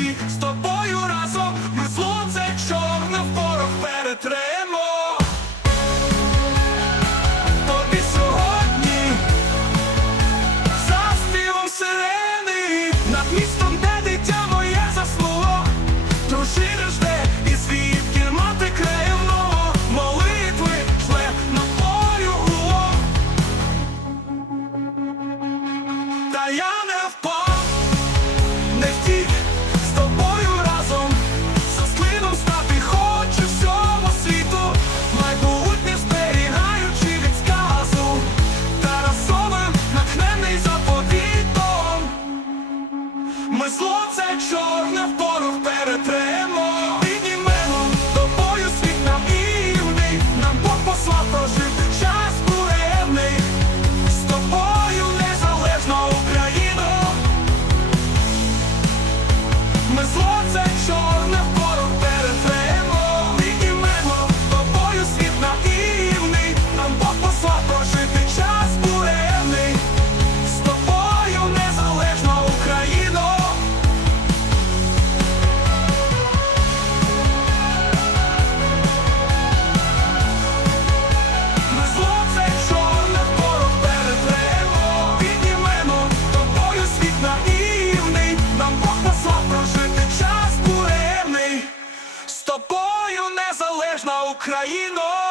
світі з тобою разом ми сонце чорне в порох перетремо. Тобі сьогодні за співом сирени над містом, де дитя моє заснуло, дружина жде і звідки мати краєвного молитви шле на полю гуло. Та я не впав. чорна. Україно!